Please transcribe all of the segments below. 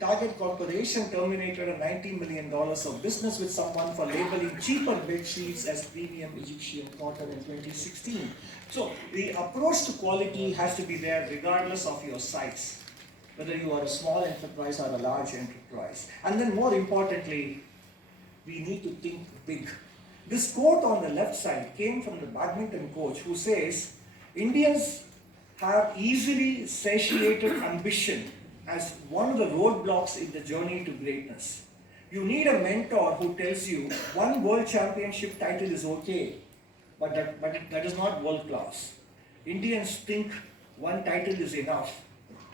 Target Corporation terminated a $90 million of business with someone for labeling cheaper bed sheets as premium Egyptian cotton in 2016. So the approach to quality has to be there regardless of your size, whether you are a small enterprise or a large enterprise. And then more importantly, we need to think big. This quote on the left side came from the badminton coach who says, Indians have easily satiated ambition as one of the roadblocks in the journey to greatness. You need a mentor who tells you one world championship title is okay, but that is not world class. Indians think one title is enough.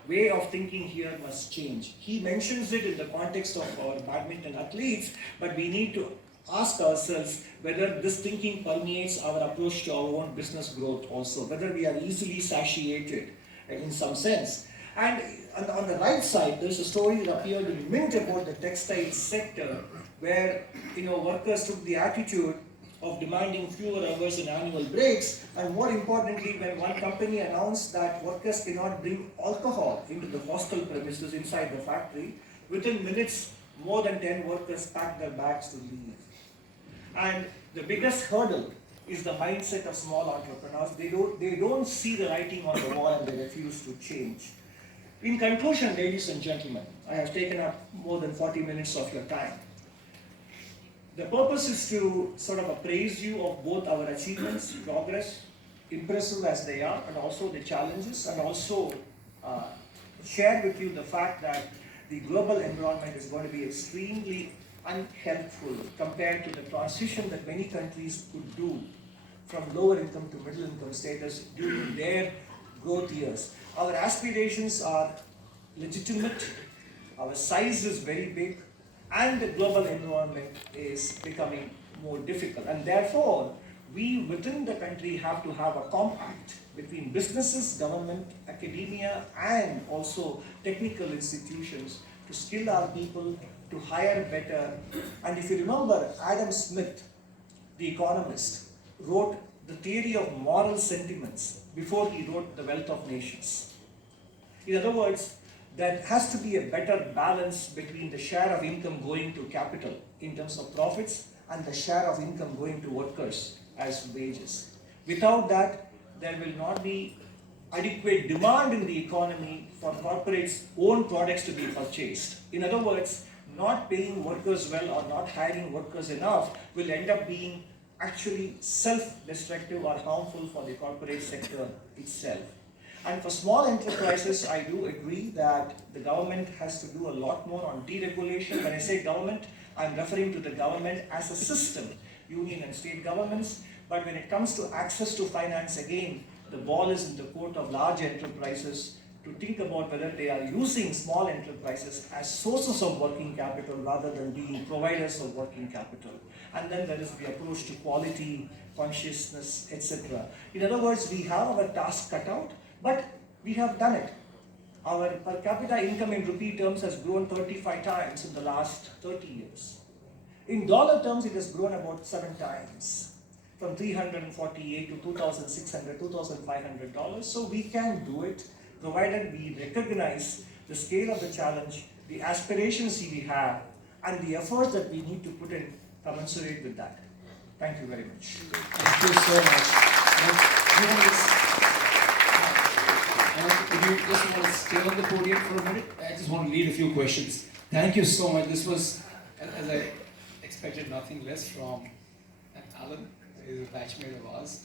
Way of thinking here must change. He mentions it in the context of our badminton athletes, but we need to ask ourselves whether this thinking permeates our approach to our own business growth also, whether we are easily satiated in some sense. And on the right side, there's a story that appeared in Mint about the textile sector, where workers took the attitude of demanding fewer hours and annual breaks, and more importantly, when one company announced that workers cannot bring alcohol into the hostel premises inside the factory, within minutes, more than 10 workers packed their bags to leave. And the biggest hurdle is the mindset of small entrepreneurs. They don't see the writing on the wall and they refuse to change. In conclusion, ladies and gentlemen, I have taken up more than 40 minutes of your time. The purpose is to sort of appraise you of both our achievements, progress, impressive as they are, and also the challenges, and also share with you the fact that the global environment is going to be extremely unhelpful compared to the transition that many countries could do from lower income to middle income status during their growth years. Our aspirations are legitimate, our size is very big, and the global environment is becoming more difficult. And therefore, we within the country have to have a compact between businesses, government, academia, and also technical institutions to skill our people, to hire better. And if you remember, Adam Smith, the economist, wrote the theory of moral sentiments before he wrote The Wealth of Nations. In other words, there has to be a better balance between the share of income going to capital in terms of profits and the share of income going to workers as wages. Without that, there will not be adequate demand in the economy for corporates' own products to be purchased. In other words, not paying workers well or not hiring workers enough will end up being actually self-destructive or harmful for the corporate sector itself. And for small enterprises, I do agree that the government has to do a lot more on deregulation. When I say government, I'm referring to the government as a system, union and state governments. But when it comes to access to finance, again, the ball is in the court of large enterprises to think about whether they are using small enterprises as sources of working capital rather than being providers of working capital. And then there is the approach to quality, consciousness, etc. In other words, we have our task cut out, but we have done it. Our per capita income in rupee terms has grown 35 times in the last 30 years. In dollar terms, it has grown about 7 times, from $348 to $2,600, $2,500. So we can do it, provided we recognize the scale of the challenge, the aspirations we have, and the effort that we need to put in commensurate with that. Thank you very much. Thank you so much. If you just want to stay on the podium for a minute, I just want to lead a few questions. Thank you so much. This was, as I expected, nothing less from Alan, who is a batchmate of ours.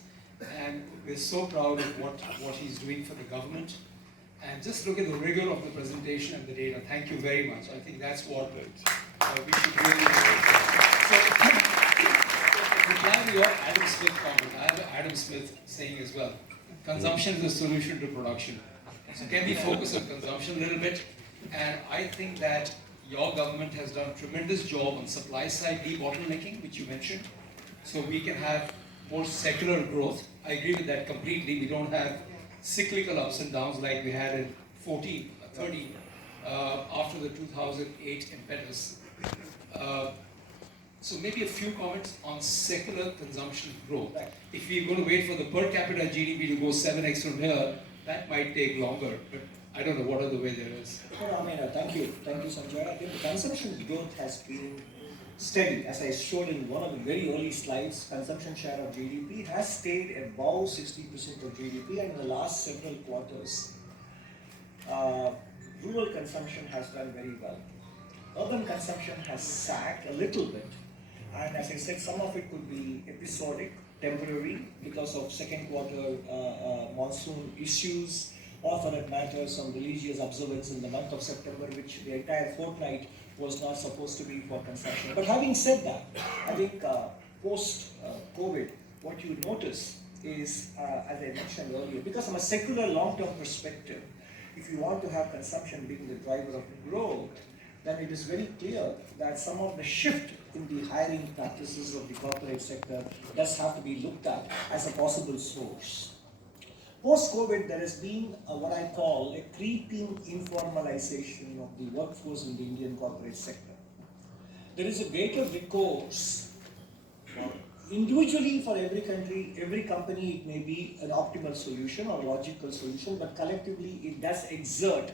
And we're so proud of what he's doing for the government. And just look at the rigor of the presentation and the data. Thank you very much. I think that's what we should really do. So, reply to your Adam Smith comment. I have Adam Smith saying as well, consumption is a solution to production. So can we focus on consumption a little bit? And I think that your government has done a tremendous job on supply side debottlenecking, which you mentioned. So we can have more secular growth. I agree with that completely. We don't have cyclical ups and downs like we had in 14, 30, after the 2008 impetus. So maybe a few comments on secular consumption growth. If we're going to wait for the per capita GDP to go 7x from here, that might take longer. But I don't know what other way there is. Well, I mean, thank you, Sanjay. I think the consumption growth has been steady. As I showed in one of the very early slides, consumption share of GDP has stayed above 60% of GDP, and in the last several quarters, uh, rural consumption has done very well. Urban consumption has sagged a little bit, and as I said, some of it could be episodic, temporary, because of second quarter monsoon issues, or for that matter, some religious observance in the month of September, which the entire fortnight was not supposed to be for consumption. But having said that, I think post COVID, what you notice is, as I mentioned earlier, because from a secular long-term perspective, if you want to have consumption being the driver of growth, then it is very clear that some of the shift in the hiring practices of the corporate sector does have to be looked at as a possible source. Post-COVID, there has been what I call a creeping informalization of the workforce in the Indian corporate sector. There is a greater recourse. Individually, for every country, every company, it may be an optimal solution or logical solution, but collectively, it does exert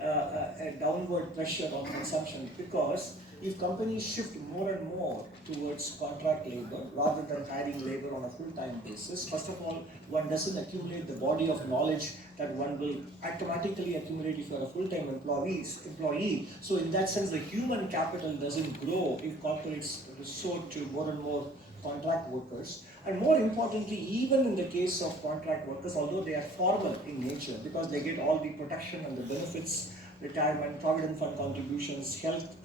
a downward pressure on consumption, because if companies shift more and more towards contract labor rather than hiring labor on a full-time basis, first of all, one doesn't accumulate the body of knowledge that one will automatically accumulate if you're a full-time employee. So in that sense, the human capital doesn't grow if corporates resort to more and more contract workers. And more importantly, even in the case of contract workers, although they are formal in nature, because they get all the protection and the benefits, retirement, provident fund contributions, health,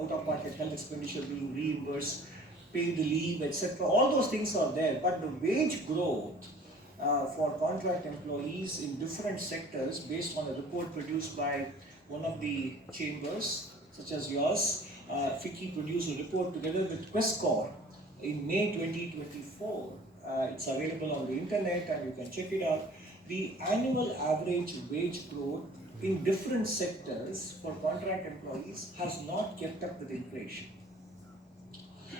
out-of-pocket health expenditure being reimbursed, paid leave, etc. All those things are there, but the wage growth for contract employees in different sectors, based on a report produced by one of the chambers, such as yours, FICCI produced a report together with Questcore in May 2024. It's available on the internet and you can check it out. The annual average wage growth in different sectors for contract employees has not kept up with inflation.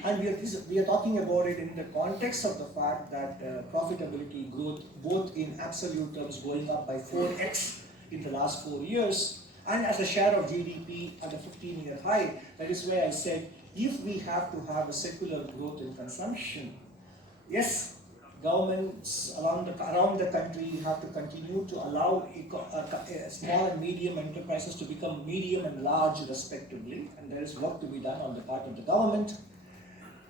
And we are talking about it in the context of the fact that profitability growth, both in absolute terms going up by 4x in the last 4 years, and as a share of GDP at a 15-year high. That is why I said, if we have to have a secular growth in consumption, yes, governments around the country have to continue to allow small and medium enterprises to become medium and large respectively, and there is work to be done on the part of the government.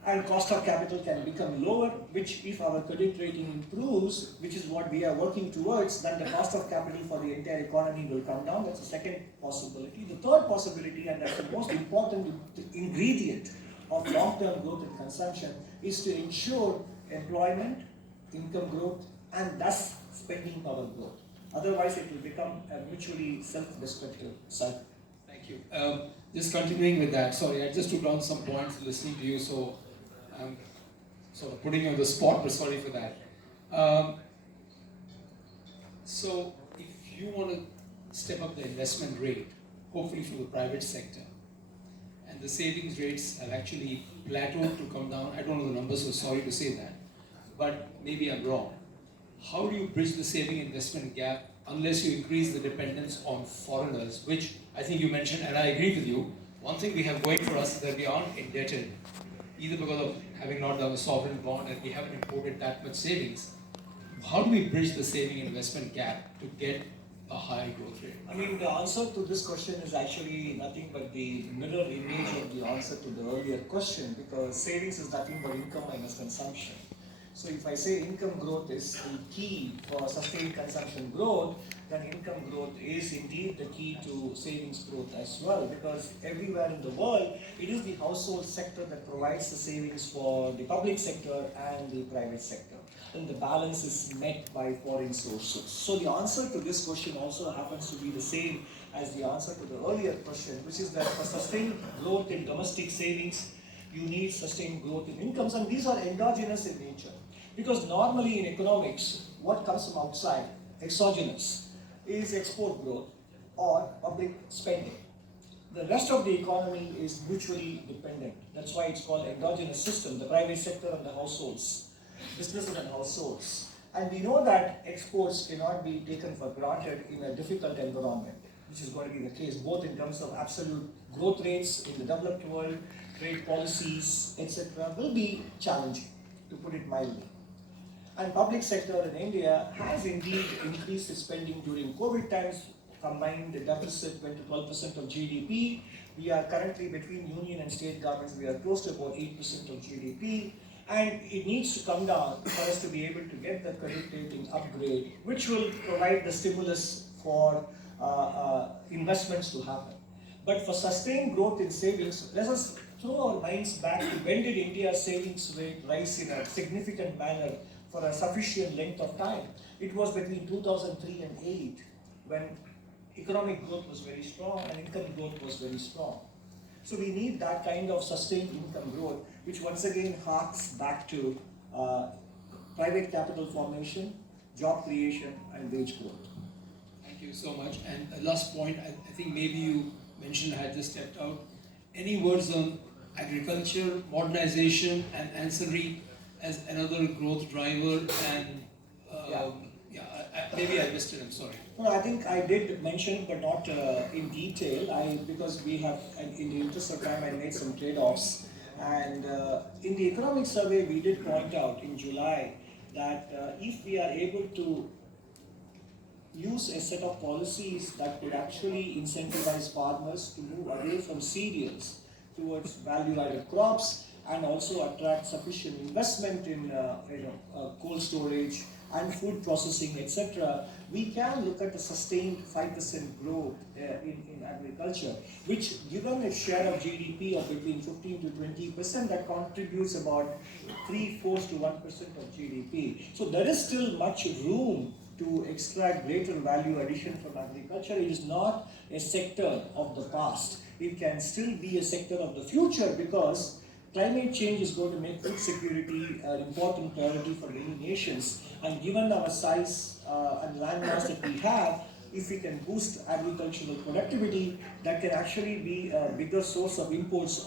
And cost of capital can become lower, which if our credit rating improves, which is what we are working towards, then the cost of capital for the entire economy will come down. That's the second possibility. The third possibility, and that's the most important ingredient of long-term growth and consumption, is to ensure employment, income growth, and thus spending power growth. Otherwise, it will become a mutually self-destructive cycle. Thank you. Just continuing with that, sorry, I just took down some points listening to you, so I'm sort of putting you on the spot, but sorry for that. So if you want to step up the investment rate, hopefully from the private sector, and the savings rates have actually plateaued to come down, I don't know the numbers, so sorry to say that, but maybe I'm wrong. How do you bridge the saving investment gap unless you increase the dependence on foreigners, which I think you mentioned, and I agree with you. One thing we have going for us is that we aren't indebted, either because of having not done a sovereign bond and we haven't imported that much savings. How do we bridge the saving investment gap to get a high growth rate? I mean, the answer to this question is actually nothing but the mirror image of the answer to the earlier question, because savings is nothing but income minus consumption. So if I say income growth is the key for sustained consumption growth, then income growth is indeed the key to savings growth as well, because everywhere in the world, it is the household sector that provides the savings for the public sector and the private sector. And the balance is met by foreign sources. So the answer to this question also happens to be the same as the answer to the earlier question, which is that for sustained growth in domestic savings, you need sustained growth in incomes, and these are endogenous in nature. Because normally in economics, what comes from outside, exogenous, is export growth or public spending. The rest of the economy is mutually dependent. That's why it's called endogenous system, the private sector and the households, businesses and households. And we know that exports cannot be taken for granted in a difficult environment, which is going to be the case both in terms of absolute growth rates in the developed world, trade policies, etc., will be challenging, to put it mildly. And public sector in India has indeed increased its spending during COVID times. Combined the deficit went to 12% of GDP. We are currently between union and state governments, we are close to about 8% of GDP. And it needs to come down for us to be able to get the credit rating upgrade, which will provide the stimulus for investments to happen. But for sustained growth in savings, let us throw our minds back to when did India's savings rate rise in a significant manner for a sufficient length of time? It was between 2003 and 8 when economic growth was very strong and income growth was very strong. So we need that kind of sustained income growth, which once again harks back to private capital formation, job creation, and wage growth. Thank you so much. And last point, I think maybe you mentioned, I had just stepped out. Any words on agriculture, modernization, and ancillary as another growth driver? And maybe I missed it. I'm sorry. No, I think I did mention, but not in detail. Because we have, in the interest of time, I made some trade-offs. And in the economic survey, we did point out in July that if we are able to use a set of policies that could actually incentivize farmers to move away from cereals towards value-added crops and also attract sufficient investment in cold storage and food processing, etc., we can look at a sustained 5% growth in agriculture, which, given a share of GDP of between 15 to 20%, that contributes about 3/4 to 1% of GDP. So there is still much room to extract greater value addition from agriculture. It is not a sector of the past. It can still be a sector of the future because climate change is going to make food security an important priority for many nations. And given our size and land mass that we have, if we can boost agricultural productivity, that can actually be a bigger source of exports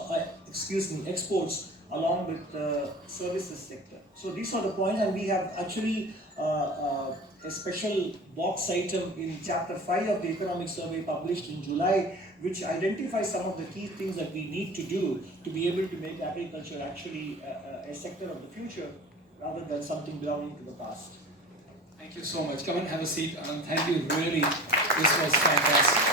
along with the services sector. So these are the points, and we have actually a special box item in chapter 5 of the economic survey published in July, which identifies some of the key things that we need to do to be able to make agriculture actually a sector of the future rather than something belonging to the past. Thank you so much. Come and have a seat, Anand. Thank you, really. This was fantastic.